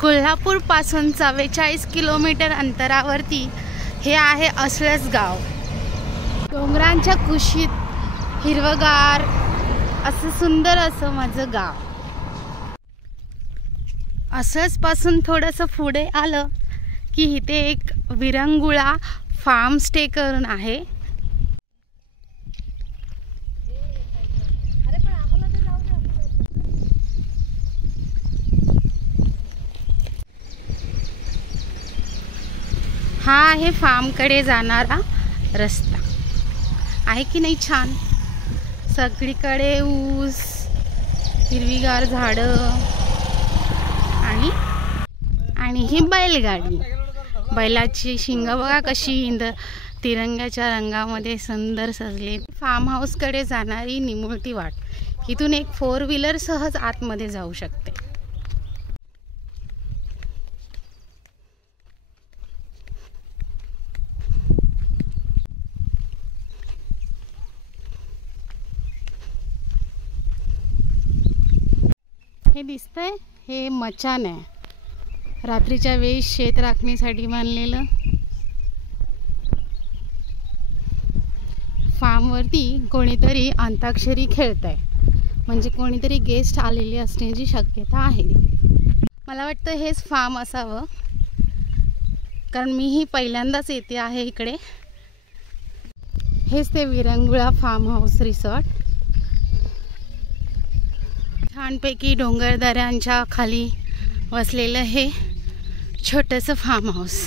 कोल्हापूर पासून 44 किलोमीटर अंतरावरती हे आहे असळस गाव। डोंगरांच्या कुशीत हिरवगार असं सुंदर असं माझं गाव। असळस पासून थोडंसं पुढे आलं की इथे एक विरंगुळा फार्म स्टे करून आहे। हा आहे फार्मकडे जाणारा रस्ता। आहे की नाही छान? सगळीकडे ऊस, हिरवीगार झाडं आणि ही बैलगाडी। बैलाची शिंग बघा कशी तिरंग्याच्या रंगामध्ये सुंदर सजली। फार्म हाऊसकडे जाणारी निमुळती वाट। इथून एक 4 व्हीलर सहज आतमध्ये जाऊ शकते। हे दिसतंय हे मचान आहे, रात्रीच्या वेळी शेत राखण्यासाठी बांधलेलं। फार्मवरती कोणीतरी अंताक्षरी खेळतंय, म्हणजे कोणीतरी गेस्ट आलेले असण्याची शक्यता आहे। मला वाटतं हेच फार्म असावं, कारण मीही पहिल्यांदाच येते आहे इकडे। हेच ते विरंगुळा फार्म हाऊस रिसॉर्ट। छानपैकी डोंगरदऱ्यांच्या खाली वसलेलं हे छोटंसं फार्म हाऊस।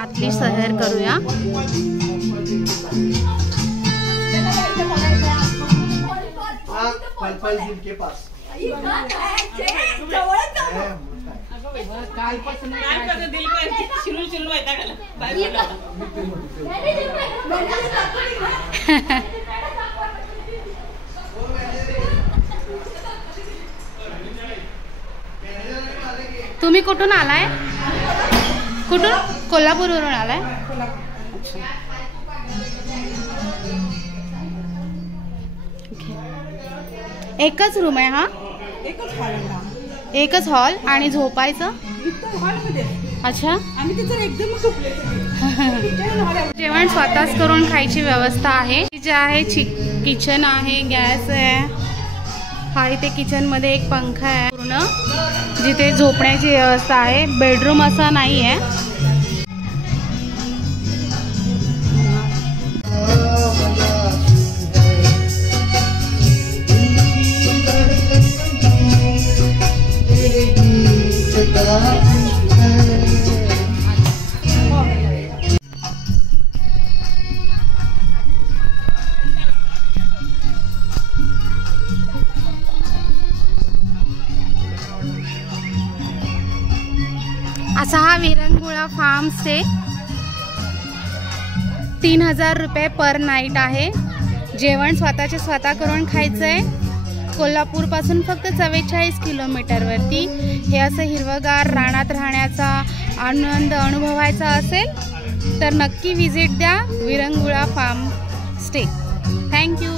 आतली सैर करूया। तुम्ही कुठून आलाय? कुठून? कोल्हापूरवरून आलाय? एकच रूम आहे? हा एकच हॉल आणि झोपायचं? अच्छा। जेवण स्वतःच करून खायची व्यवस्था आहे। जे आहे किचन आहे, गॅस आहे। हा इथे किचन मध्ये एक पंखा आहे पूर्ण, जिथे झोपण्याची व्यवस्था आहे। बेडरूम असा नाही आहे। असा हा विरंगुळा फार्म स्टे 3000 रुपये पर नाईट आहे। जेवण स्वतः करून खायचं आहे। कोल्हापूर पासून फक्त 44 किलोमीटरवरती हे असं हिरवगार रानात राहण्याचा आनंद अनुभवायचा असेल तर नक्की विजिट द्या विरंगुळा फार्म स्टे। थँक्यू।